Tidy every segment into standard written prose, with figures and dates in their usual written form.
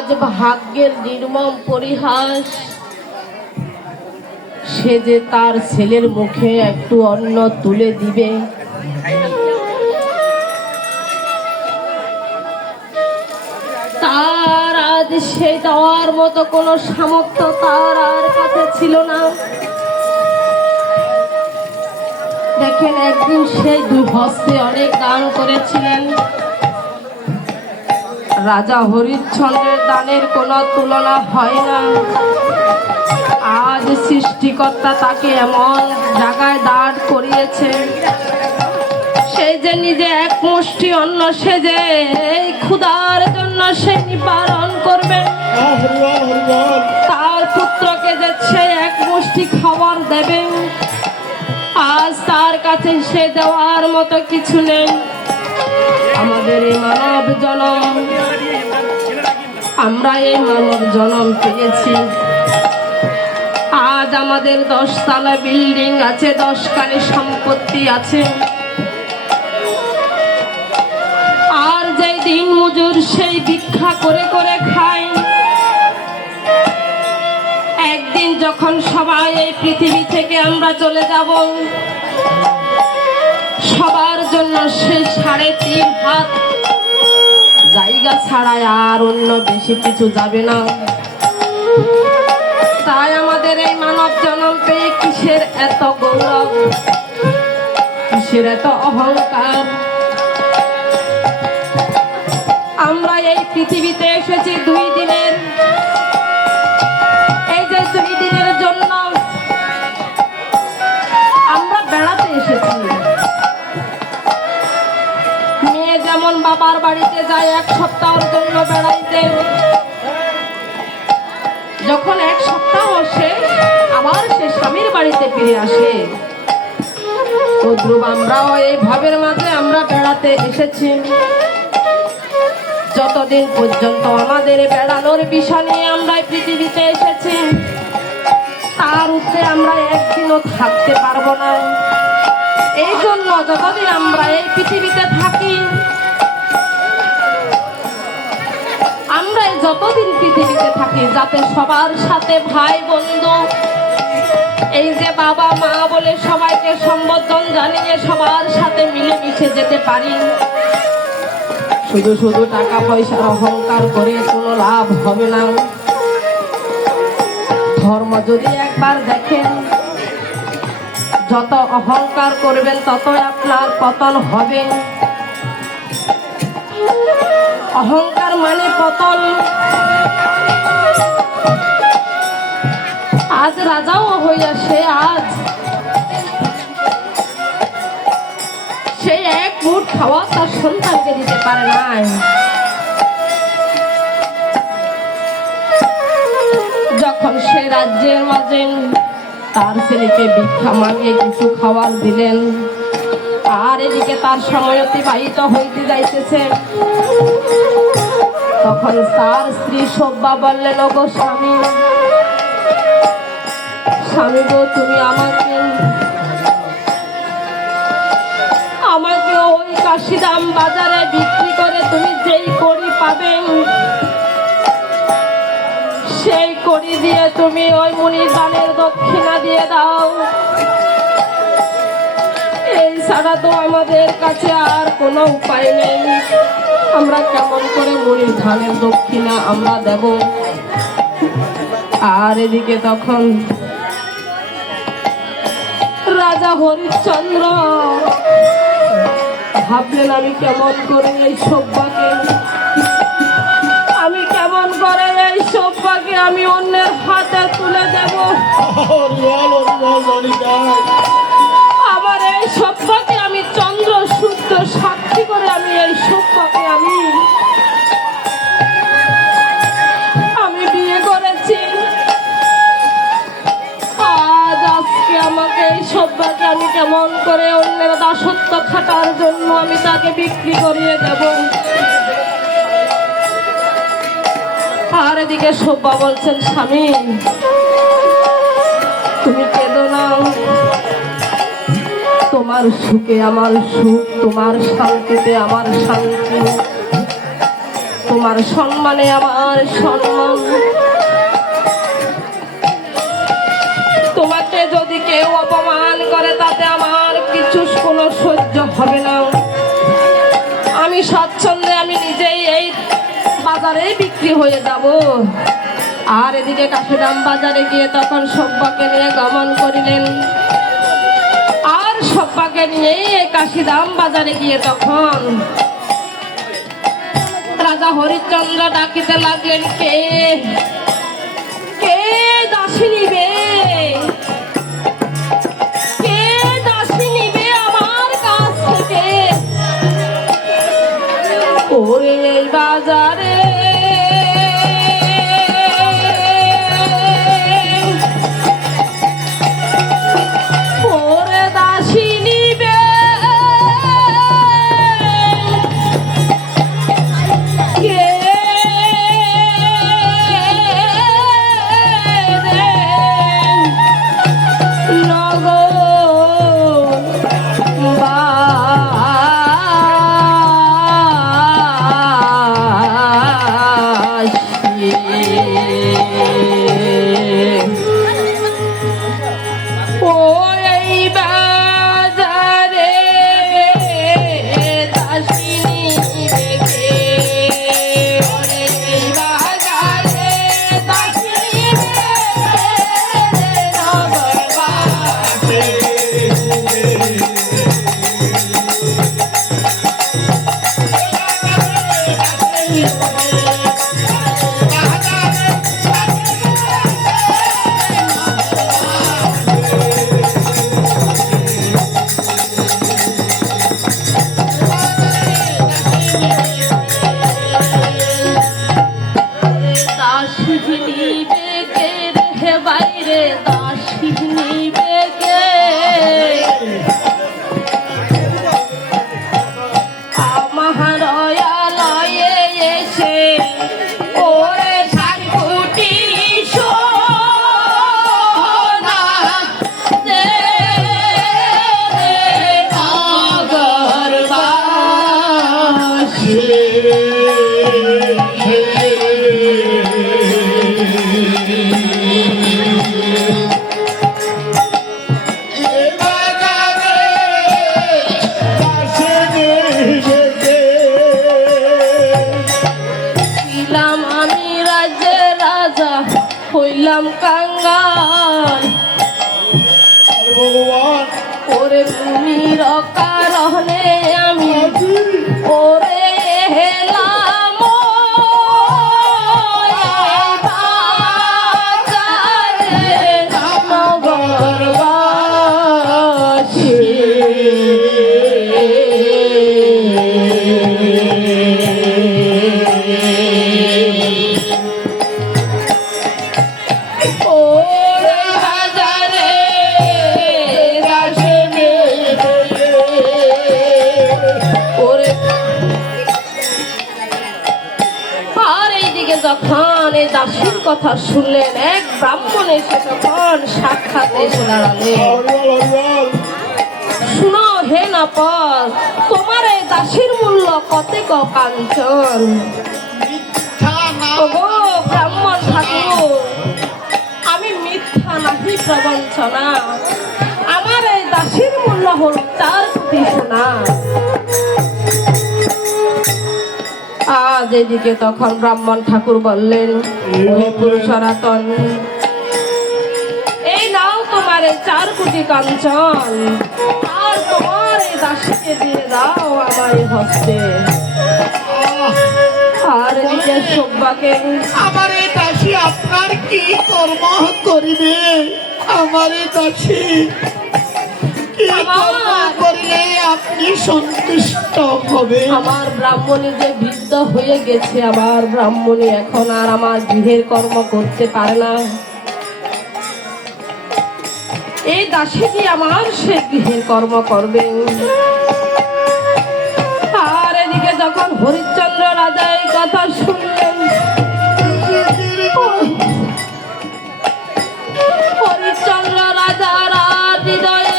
আজ ভাগ্যের নির্মম পরিহাস, সে যে তার ছেলের মুখে একটু অন্ন তুলে দিবে, তার আজ সে দেওয়ার মতো কোনো সামর্থ্য তার আর কাছে ছিল না। দেখেন, একদিন সেই দুই হস্তে অনেক দান করেছিলেন। রাজা হরিশ্চন্দ্রের দানের কোনো তুলনা হয় না। আজ সৃষ্টিকর্তা তাকে এমন জায়গায় দাঁড় করিয়েছে, সে যে নিজে এক মুষ্টি অন্ন সে যে এই ক্ষুধার জন্য সে নিবারণ করবে, তার পুত্রকে যে সে এক মুষ্টি খাবার দেবে, আজ তার কাছে সে দেওয়ার মতো কিছু নেই। আমাদের এই মানব জনম, আমরা এই মানব জনম পেয়েছি। আজ আমাদের 10 তলা বিল্ডিং আছে, 10 কানি সম্পত্তি আছে। আর যেই দিন মজুর সেই ভিক্ষা করে করে খায়, একদিন যখন সবাই এই পৃথিবী থেকে আমরা চলে যাব, সবার জন্য সেই 3.5 হাত জায়গা ছাড়া আর অন্য বেশি কিছু যাবে না। তাই আমাদের এই মানব জন্ম পেয়ে কিসের এত গৌরব, কিসের এত অহংকার? আমরা এই পৃথিবীতে এসেছি 2 দিনের, এই যে 2 দিনের জন্য আমরা বেড়াতে এসেছি। মেয়ে যেমন বাবার বাড়িতে যায় 1 সপ্তাহের জন্য বেড়াইতে, যখন 1 সপ্তাহ আসে আবার সে স্বামীর বাড়িতে ফিরে আসে। তদ্রূপ আমরাও এই ভাবের মাঝে আমরা বেড়াতে এসেছি। যতদিন পর্যন্ত আমাদের বেড়ানোর বিষয় নিয়ে আমরা পৃথিবীতে এসেছি, তার উপরে আমরা একদিনও থাকতে পারবো না। এই জন্য যতদিন আমরা এই পৃথিবীতে থাকি, আমরা যতদিন পৃথিবীতে থাকি, যাতে সবার সাথে ভাই বন্ধু, এই যে বাবা মা বলে সবাইকে সম্বোধন জানিয়ে সবার সাথে মিলেমিশে যেতে পারি। শুধু শুধু টাকা পয়সার অহংকার করে কোনো লাভ হবে না। ধর্ম যদি একবার দেখেন, যত অহংকার করবেন ততই আপনার পতন হবে। অহংকার মানে পতন। আজ রাজাও হইয়াছে, আজ সেই 1 মুঠ খাওয়া তার সন্তানকে দিতে পারে নাই। যখন সে রাজ্যের মাঝে তার ছেলেকে ভিক্ষা মাগিয়ে কিছু খাবার দিলেন, আর এদিকে তার সময় অতিবাহিত হইতে যাইতেছে, তখন তার স্ত্রী সব্যা বললেন, ওগো স্বামী, স্বামী গো, তুমি আমাকে ওই কাশিদাম বাজারে বিক্রি করে তুমি যেই কড়ি পাবে, সেই কড়ি দিয়ে তুমি ওই মুনি দানের দক্ষিণা দিয়ে দাও। এই ছাড়া তো আমাদের কাছে আর কোনো উপায় নেই। আমরা কেমন করে মুনির ধানের দক্ষিণা আমরা দেব? আর এদিকে তখন রাজা হরিশ্চন্দ্র ভাবলেন, আমি কেমন করে এই সব্যাকে, আমি অন্যের হাতে তুলে দেব? আবার এই সব্যাকে আমি চন্দ্র সূর্য সাক্ষী করে আমি এই সব্যাকে আমি বিয়ে করেছি। আজকে আমাকে এই সব্যাকে আমি কেমন করে অন্যের দাসত্ব খাটার জন্য আমি তাকে বিক্রি করিয়ে দেব? আর এদিকে সব্যা বলছেন, স্বামী তুমি কেঁদো না, তোমার সুখে আমার সুখ, তোমার শান্তিতে আমার শান্তি। তোমার সম্মানে আমার সম্মান। তোমাকে যদি কেউ অপমান করে তাতে আমার কিছু কোনো সহ্য হবে না। আমি স্বচ্ছন্দে আমি নিজেই এই বাজারে বিক্রি হয়ে যাব। আর এদিকে কাশিরাম বাজারে গিয়ে তখন সব্যাকে নিয়ে গমন করিলেন। আর সব্যাকে নিয়ে এই কাশিরাম বাজারে গিয়ে তখন রাজা হরিশ্চন্দ্র ডাকিতে লাগলেন, কে কে দাসী নিবে, কে দাসী নিবে আমার কাছ থেকে? ওরে এই বাজারে ওরে দাসী নিবে কে হইলাম কাঙ্গাল। ওরে ভূমির কারণে আমি ওরে হেলাম নগরবাসী। যখন এই দাসীর কথা শুনলেন, এক ব্রাহ্মণ এসে তখন সাক্ষাৎ এসে দাঁড়ালেন। শুনো হে নাপদ, তোমার এই দাসীর মূল্য কতেক কাঞ্চন। ওগো ব্রাহ্মণ ঠাকুর, আমি মিথ্যা নাহি প্রবঞ্চনা, আমার এই দাসীর মূল্য হল 4 কোটি সোনা। আজ এদিকে তখন ব্রাহ্মণ ঠাকুর বললেন, ওহে পুরুষরাতন, এই নাও তোমার 4 কোটি কাঞ্চন, আর তোমার এই দাসীকে দিয়ে দাও আমার হস্তে। আর এদিকে সব্যাকে, আমার এই দাসী আপনার কি কর্ম করিবে? আমার এই দাসী করলে আপনি সন্তুষ্ট হবে? আমার ব্রাহ্মণী যে বৃদ্ধ হয়ে গেছে, আমার ব্রাহ্মণী এখন আর আমার গৃহের কর্ম করতে পারে না। এই দাসী কি আমার সে গৃহের কর্ম করবে? আর এদিকে যখন হরিশ্চন্দ্র রাজা এই কথা শুনলেন, হরিশ্চন্দ্র রাজার হৃদয়ে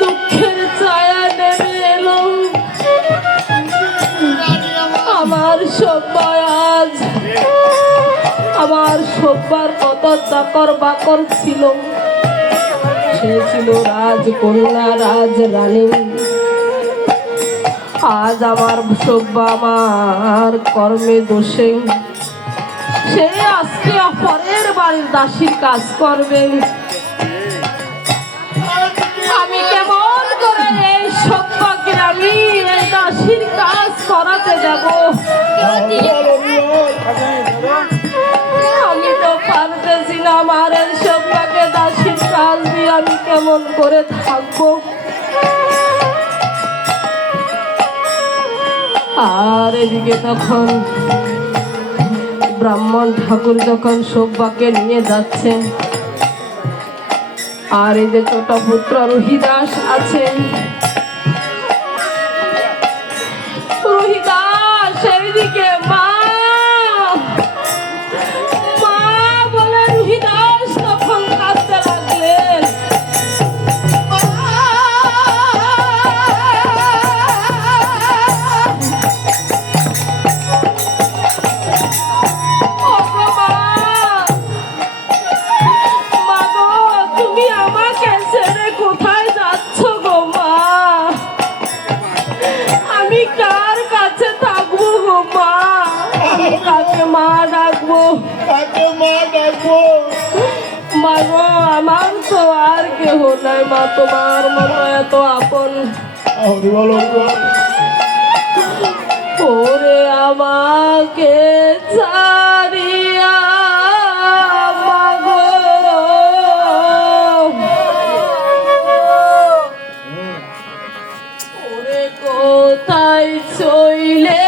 দুঃখের ছায়া নেমে এলো। সব্বায়াজ আমার সব্বার কত চাকর বাকর ছিল, সে ছিল রাজকন্যা রাজরানী। আজ আমার সব্বা আমার কর্মে দোষে সে আজকে পরের বাড়ির দাসীর কাজ করবে। আমি কেমন করে এই সব্বাকে আমি এই দাসীর কাজ করাতে যাব? আমি তো পারতেছি না, আমার এই সব্বাকে দাসীর কাজ দিয়ে আমি কেমন করে থাকবো? আর এদিকে তখন ব্রাহ্মণ ঠাকুর যখন সব্বাকে নিয়ে যাচ্ছে, আর এই যে ছোট পুত্র রোহিদাস আছে, রোহিদাস এইদিকে মা মা বলে রোহিদাস তখন কাঁদতে লাগলেন। মা ডাকবো, মা গো আমার তো আর কেহ নাই, মা তোমার মতো এত আপন। ওরে আমাকে ছাড়িয়া মা গো, ওরে কোথায় চইলে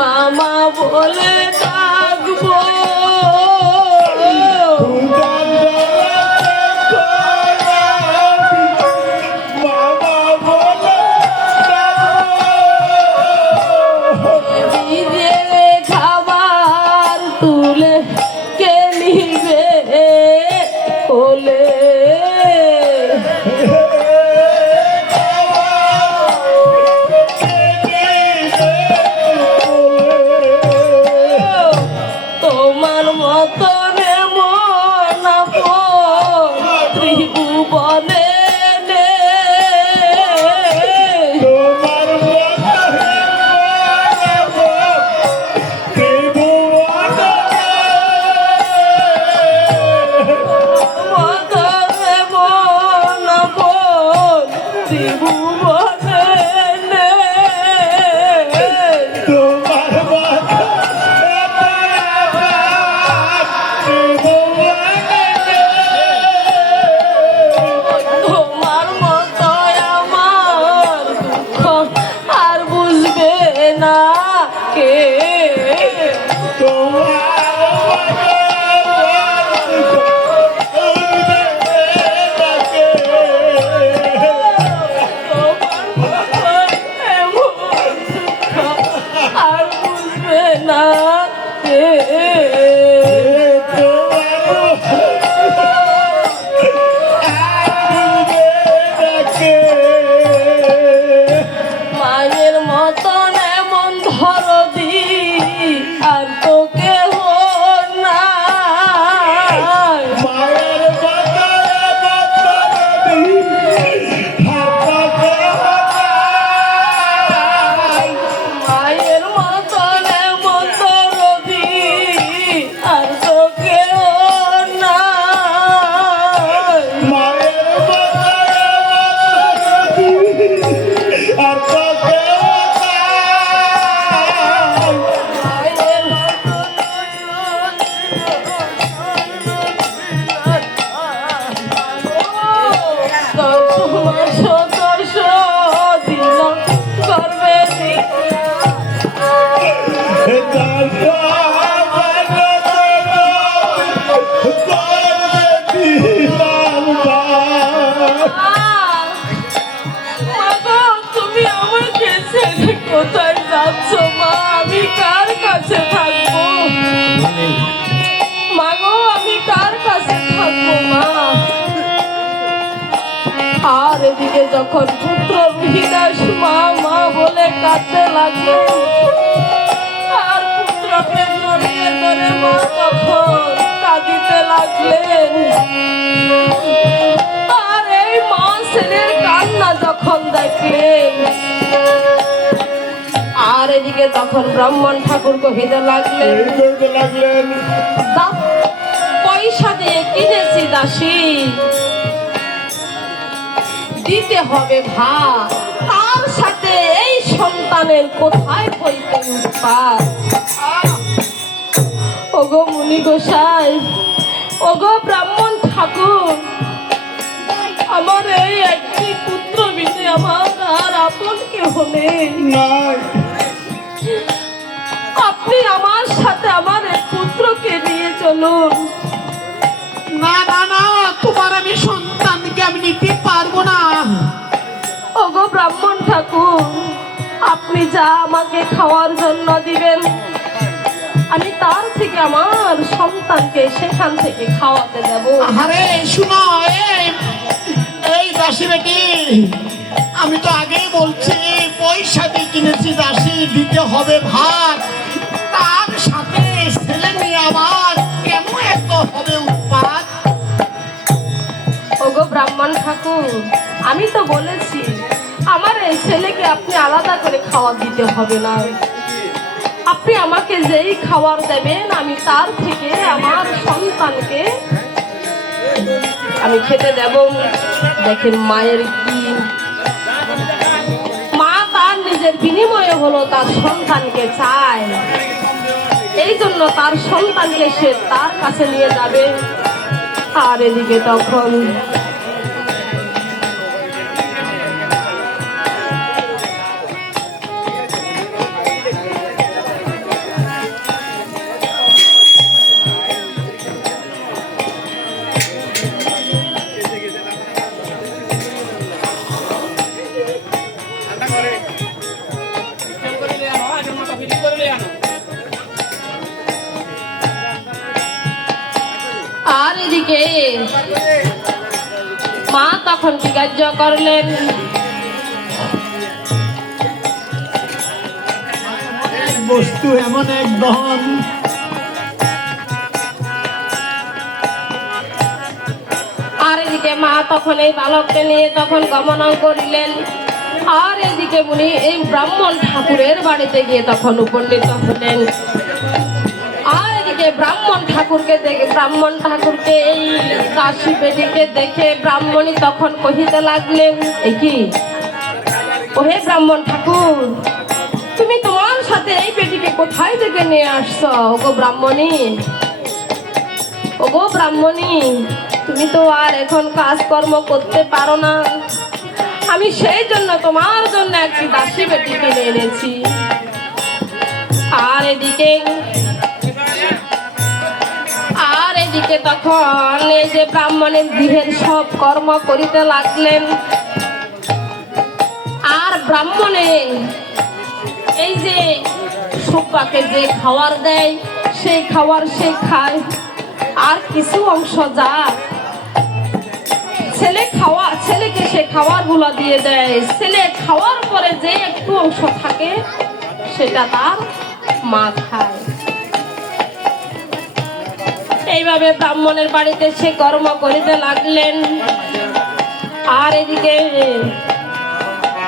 মামা বলে ডাকবো, খাবার তুলে কে নিবে কোলে? আসবে না মায়ের মতন এমন ধরদি আর তো কেহ নাই মায়ের মায়ের মতন এমন ধরদি আর তো কেহ নাই আর তো কেউ মায়ের দশ দিন করবে তুমি আমাকে ছেড়ে কোথায় যাচ্ছ মা? আমি কার কাছে থাকবো মাগো? আমি কার কাছে থাকবো মা? আর এদিকে যখন পুত্র রুহিদাস মা মা বলে কাঁদতে লাগলো আর পুত্রকে জড়িয়ে ধরে মা তখন কাঁদিতে লাগলেন। আর এই মা ছেলের কান্না যখন দেখলেন আর এদিকে তখন ব্রাহ্মণ ঠাকুর কহিতে লাগলেন, পয়সা দিয়ে কিনেছি দাসী, দিতে হবে ভাত, তার সাথে এই সন্তানের কোথায় হইতে উৎপাত। ওগো মুনি গোসাই, ওগো ব্রাহ্মণ ঠাকুর, আমার এই একটি পুত্র বিনে আমার আর আপন কেহ নেই। আপনি আমার সাথে আমার এই পুত্রকে নিয়ে চলুন। না না না, তোমার আমি সন্তানকে আমি নিতে পারবো না। ওগো ব্রাহ্মণ ঠাকুর, আপনি যা আমাকে খাওয়ার জন্য দিবেন আমি তার থেকে আমার সন্তানকে সেখান থেকে খাওয়াতে দেব। আরে শুনো, এই দাসী বেটি, আমি তো আগেই বলছি পয়সা দিয়ে কিনেছি দাসী, দিতে হবে ভাত, তার সাথে ছেলে নিয়ে আমার কেন এত হবে উৎপাত? ওগো ব্রাহ্মণ ঠাকুর, আমি তো বলেছি আমার এই ছেলেকে আপনি আলাদা করে খাওয়া দিতে হবে না। আপনি আমাকে যেই খাবার দেবেন আমি তার থেকে আমার সন্তানকে আমি খেতে দেব। দেখেন মায়ের কি, মা তার নিজের বিনিময়ে হলো তার সন্তানকে চায়, এই জন্য তার সন্তানকে সে তার কাছে নিয়ে যাবে। আর এদিকে তখন আর এদিকে মা তখন কি কার্য করলেন, বস্তু এমন এক ধন, আর এদিকে মা তখন এই বালককে নিয়ে তখন গমন করিলেন। আর এদিকে উনি এই ব্রাহ্মণ ঠাকুরের বাড়িতে গিয়ে তখন উপনীত হলেন। আর এদিকে ব্রাহ্মণ ঠাকুরকে দেখে, ব্রাহ্মণ ঠাকুরকে এই দাসী বেটিকে দেখে ব্রাহ্মণী তখন কহিতে লাগলেন, এ কি ওহে ব্রাহ্মণ ঠাকুর, তুমি তোমার সাথে এই বেটিকে কোথায় থেকে নিয়ে আসছ? ওগো ব্রাহ্মণী, ওগো ব্রাহ্মণী, তুমি তো আর এখন কাজকর্ম করতে পারো না, আমি সেই জন্য তোমার জন্য একটি দাসী বেটি কিনে এনেছি। আর এদিকে তখন এই যে ব্রাহ্মণের গৃহের সব কর্ম করিতে লাগলেন। আর ব্রাহ্মণে এই যে সুব্বাকে যে খাবার দেয় সেই খাবার সে খায়, আর কিছু অংশ যা ছেলেকে সে খাবার গুলো দিয়ে দেয়। ছেলে খাওয়ার পরে যে একটু অংশ থাকে সেটা তার মা খায়। এইভাবে ব্রাহ্মণের বাড়িতে সে কর্ম করিতে লাগলেন। আর এদিকে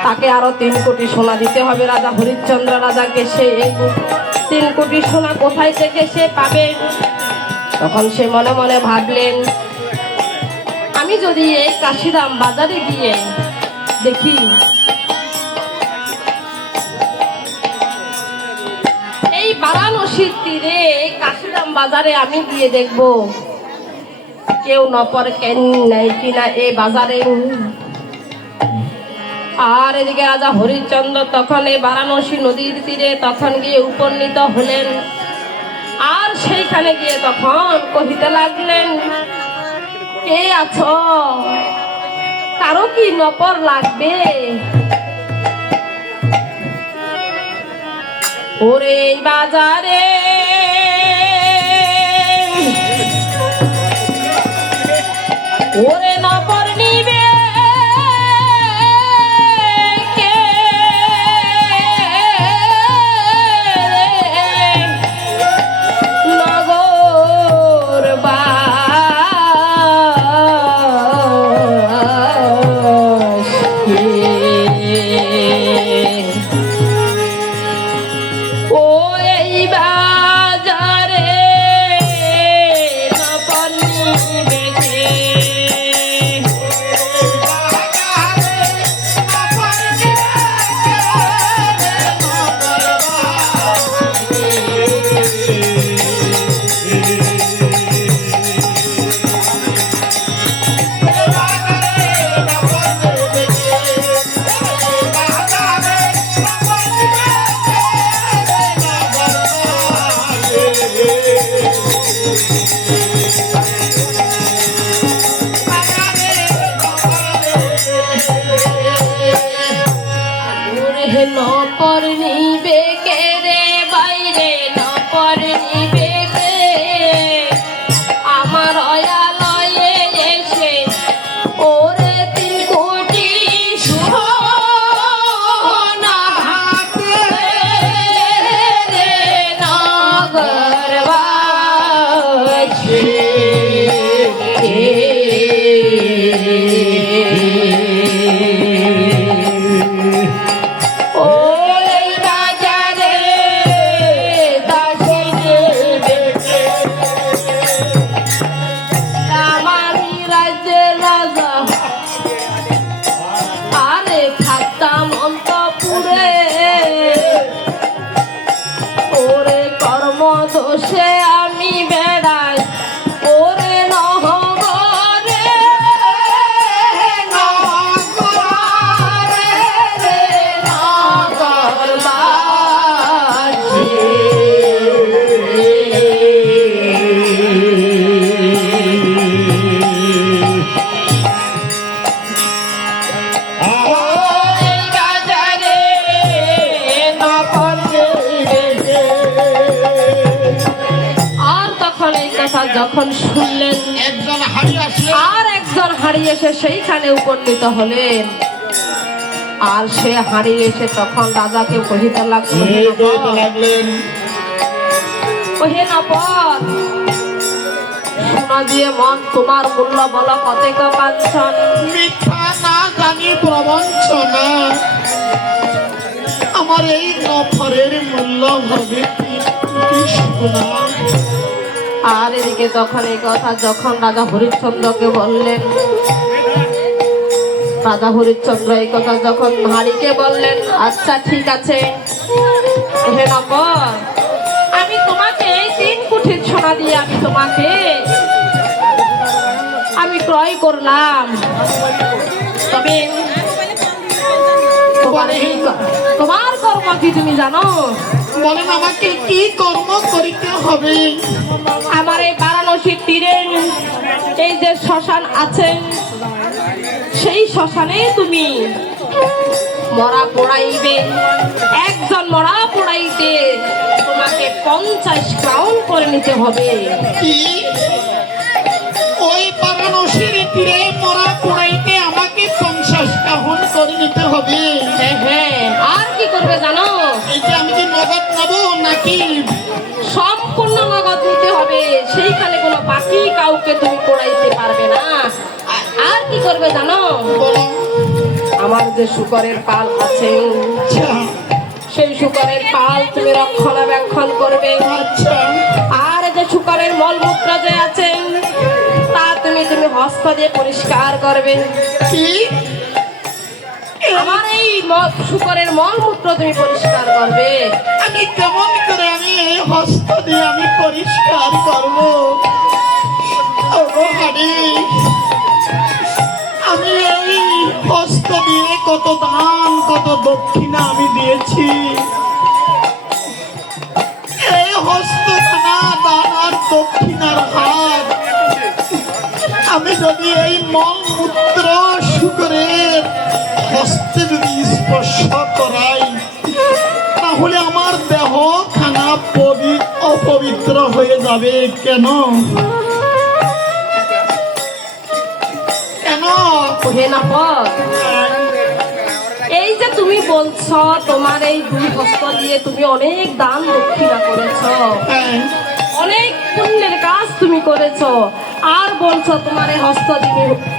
তাকে আরো 3 কোটি সোনা দিতে হবে রাজা হরিশ্চন্দ্র রাজাকে। সে 3 কোটি সোনা কোথায় থেকে সে পাবে? তখন সে মনে মনে ভাবলেন, আমি যদি এই কাশিরাম বাজারে গিয়ে দেখি এই বারাণসীর তীরে এই কাশিরাম বাজারে আমি গিয়ে দেখব কেউ নপর কেন নাই কিনা এই বাজারে। আর এদিকে রাজা হরিশ্চন্দ্র তখন এই বারাণসী নদীর তীরে তখন গিয়ে উপনীত হলেন। আর সেইখানে গিয়ে তখন কহিতে লাগলেন, কে আছো? কারো কি নপর লাগবে? ওরে বাজারে ওরে নপর নিবে কে? নগর ও এই বাজারে নপর নিবে কে? নপর নিবে কে রে বাইরে? নপর নিবে কে? আমার অয়ালয়ে এসে ওরে 3 কোটি সোনা হাতে রে নগরবাসী। দোষে আমি বেড়াই ওরে নহগরে নহগরে নগরবাসী। যখন শুনলেন একজন হাড়ি আসলেন, আর একজন হাড়ি এসে সেইখানে উপনীত হলেন। আর সে হাড়ি এসে তখন রাজাকে কহিতে লাগলেন, সোনা দিয়ে মন তোমার মূল্য বলো কতেক কাঞ্চন? মিথ্যা না জানি প্রবঞ্চনা, আমার এই নফরের মূল্য হবে 3 কোটি সোনা। আর এদিকে তখন এই কথা যখন রাজা হরিশ্চন্দ্রকে বললেন, রাজা হরিশ্চন্দ্র এই কথা যখন হাড়িকে বললেন, আচ্ছা ঠিক আছে হে নপর, আমি তোমাকে এই 3 কোটি সোনা দিয়ে আমি ক্রয় করলাম। তবে তোমার কর্ম কি তুমি জানো? বলেন আমাকে কি কর্ম করিতে হবে? আমার এই বারাণসীর তীরে এই যে শ্মশান আছে, সেই শ্মশানে তুমি মরা পোড়াইবে, একজন মরা পোড়াইতে তোমাকে 50 ক্রাউন করে নিতে হবে। কি ওই বারাণসীর তীরে মরা পোড়াইতে আমাকে 50 কাহন করে নিতে হবে? হ্যাঁ হ্যাঁ, আর কি করবে জানো? এই যে আমি কি নগদ নেবো নাকি? সম্পূর্ণ নগদ নিতে হবে, সেইখানে কোনো বাকি কাউকে তুমি পোড়াইতে পারবে না। আর কি করবে জানো? বলো। আমার যে শুকরের পাল আছে, আচ্ছা সেই শুকরের পাল তুমি রক্ষণাবেক্ষণ করবে। আচ্ছা আর যে শুকরের মলমূত্র যে আছে, তা তুমি হস্ত দিয়ে পরিষ্কার করবে। কি আমার এই শুকরের মলমূত্র তুমি পরিষ্কার করবে। আমি কেমন করে আমি এই হস্ত দিয়ে আমি পরিষ্কার করবো? ওগো হারি, আমি এই হস্ত দিয়ে কত দান কত দক্ষিণা আমি দিয়েছি। এই হস্তখানা দান আর দক্ষিণার হাত আমি যদি এই মলমূত্র শুকরের হস্তে যদি স্পর্শ করাই, তাহলে আমার দেহ খানা অপবিত্র হয়ে যাবে। কেন কেন? হে না পর, এই যে তুমি বলছো তোমার এই 2 হস্ত দিয়ে তুমি অনেক দান দক্ষিণা করেছো, হ্যাঁ, অনেক পুণ্যের কাজ তুমি করেছো, আর বলছো তোমার এই হস্ত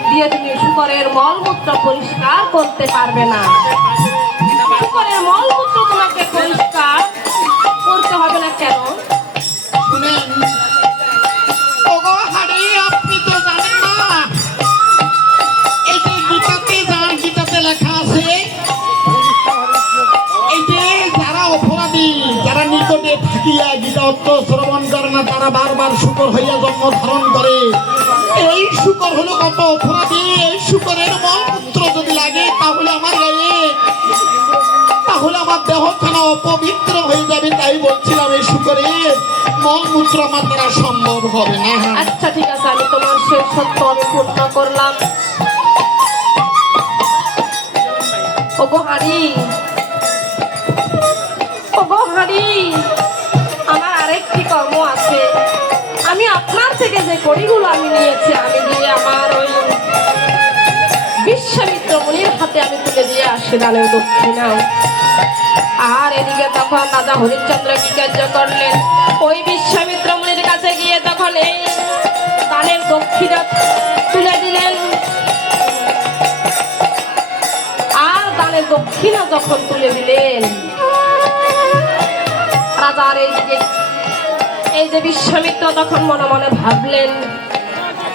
দিয়ে তুমি শুকরের মলমূত্র পরিষ্কার করতে পারবে না। শুকরের মলমূত্র তোমাকে পরিষ্কার করতে হবে না কেন? শুনেন ওগো হারি, আপনি তো জানেন না এই যে গীতাতে লেখা আছে, এই যে যারা অপরাধী, যারা নিকটে থাকিয়া গীতা অর্থ শ্রবণ করে না, তারা বারবার শুকর হইয়া জন্ম ধারণ করে। এই শুকর হলো কত অপরাধী। এই শুকরের মলমূত্র যদি লাগে তাহলে আমার গায়ে, তাহলে আমার দেহখানা অপবিত্র হয়ে যাবে। তাই বলছিলাম এই শুকরের মলমূত্র আমার দ্বারা সম্ভব হবে না। আচ্ছা ঠিক আছে, আমি তোমার সেই সত্য আমি পূর্ণ করলাম। ওগো হারি, ওগো হারি, আমার আরেকটি কর্ম আছে। আমি আপনার থেকে যে কড়িগুলো আমি নিয়েছি, আমি দিয়ে আমার ওই বিশ্বামিত্র মুনির হাতে আমি তুলে দিয়ে আসি দানের দক্ষিণা। আর এদিকে তখন রাজা হরিশ্চন্দ্র কি কার্য করলেন, ওই বিশ্বামিত্র মুনির কাছে গিয়ে তখন এই দানের দক্ষিণা তুলে দিলেন। আর দানের দক্ষিণা যখন তুলে দিলেন, রাজার এই যে বিশ্বামিত্র তখন মনে মনে ভাবলেন,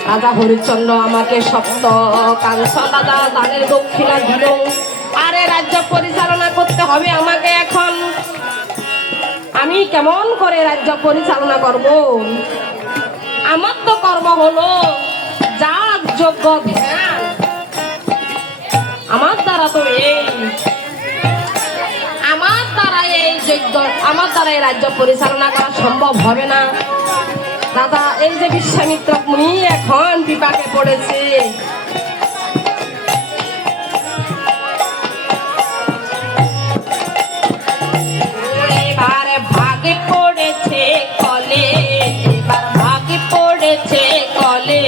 রাজা হরিশ্চন্দ্র আমাকে সপ্ত কাঞ্চন রাজা দানের দক্ষিণা দিল, আরে রাজ্য পরিচালনা করতে হবে আমাকে। এখন আমি কেমন করে রাজ্য পরিচালনা করব? আমার তো কর্ম হলো যাগ যজ্ঞ ধ্যান, আমার দ্বারা তো আমার দ্বারা এই রাজ্য পরিচালনা করা সম্ভব হবে না। রাজা এই যে বিশ্বামিত্র মুনি এখন বিপাকে পড়েছে। এবার ভাগে পড়েছে কলে, এবার ভাগে পড়েছে কলে,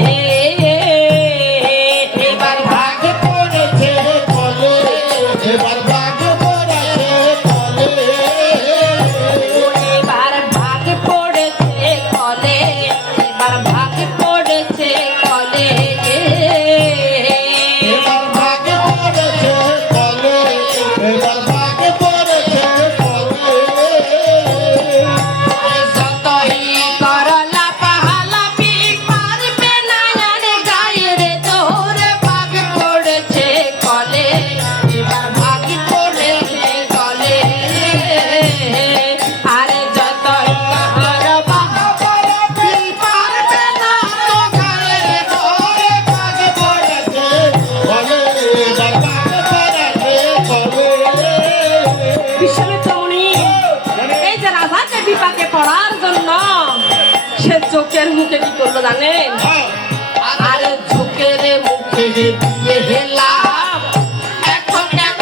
এবার ভাগে পড়েছে কলে, এবার ভাগে পড়েছে কলে, এবার ভাগে পড়েছে কলে, এবার ভাগে পড়েছে কলে, এবার ভাগে পড়েছে কলে, এবার ভাগে পড়েছে কলে। যতই করলা পাহালাপি পারবে না আর গায়ের জোরে ভাগে পড়েছে কলে, এবার ভাগে পড়েছে কলে। আরে যতই করবা পারবে না তো গায়ের জোরে ভাগে পড়েছে কলে, এবার ভাগে পড়েছে কলে। বিশ্বামিত্র মুনি এই যে রাজাকে বিপাকে পড়ার জন্য সে চোখের মুখে কি করলো জানেন? আরে চোখের মুখে দিয়ে হেলাম, এখন কেন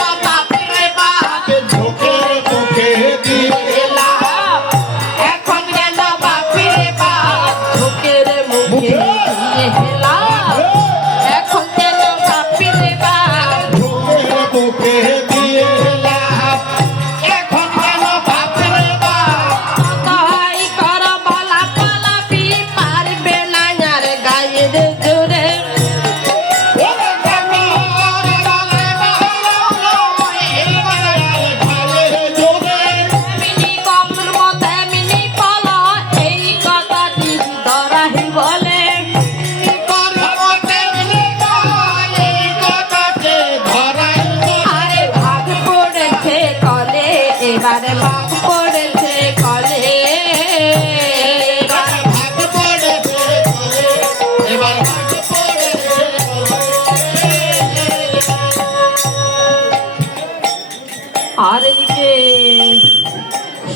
আর এদিকে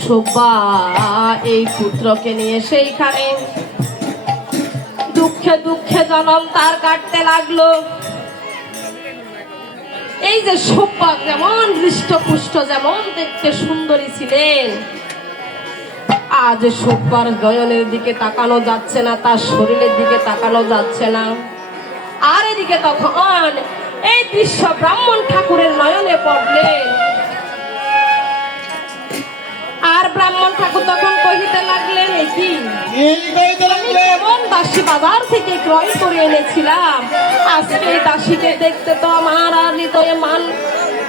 সুব্বা এই পুত্রকে নিয়ে সেইখানে দুঃখে দুঃখে জনম তার কাটতে লাগলো। এই যে সুব্বা যেমন হৃষ্টপুষ্ট, যেমন দেখতে সুন্দরী ছিলেন, আজ সুব্বার নয়নের দিকে তাকানো যাচ্ছে না, তার শরীরের দিকে তাকানো যাচ্ছে না। আর এদিকে তখন এই দৃশ্য ব্রাহ্মণ ঠাকুরের নয়নে পড়লে, আর ব্রাহ্মণ ঠাকুর তখন কহিতে লাগলেন, কি কেমন দাসী বাজার থেকে ক্রয় করে এনেছিলাম, আজকে এই দাসীকে দেখতে তো আমার আর হৃদয়ে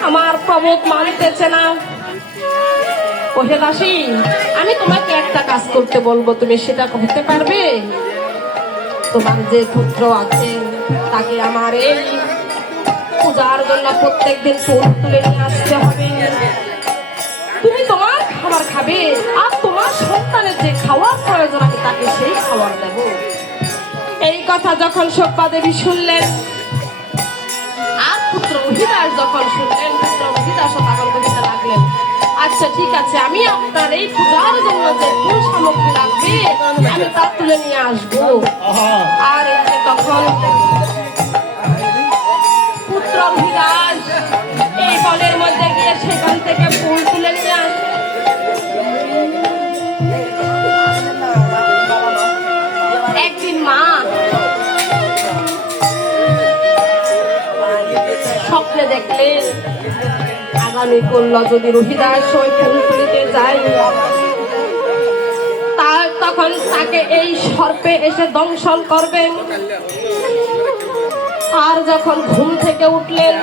আমার প্রবোধ মানতেছে না। ওহে দাসী, আমি তোমাকে একটা কাজ করতে বলবো, তুমি সেটা করতে পারবে? তোমার যে পুত্র আছে তাকে আমার এই পূজার জন্য প্রত্যেকদিন ফুল তুলে নিয়ে আসতে হবে। তুমি তোমার খাবার খাবে, আর তোমার সন্তানের যে খাওয়ার প্রয়োজন আমি তাকে সেই খাবার দেব। এই কথা যখন সুব্বা দেবী শুনলেন, আর পুত্র রহিদাস যখন শুনলেন, পুত্র রহিদাসও তখন কহিতে লাগলেন, আচ্ছা ঠিক আছে, আমি আপনার এই পূজার জন্য যে ফুল সামগ্রী লাগবে আমি তা তুলে নিয়ে আসবো। আর এই যে তখন পুত্র রহিদাস এই বনের মধ্যে গিয়ে সেখান থেকে ফুল তুলে নিয়ে আসে। একদিন মা স্বপ্নে দেখলেন, আগামী করল যদি রহিদাস ওই ফুল তুলিতে যায়, তখন তাকে এই সর্পে এসে দংশন করবেন। আর যখন ঘুম থেকে উঠলেন,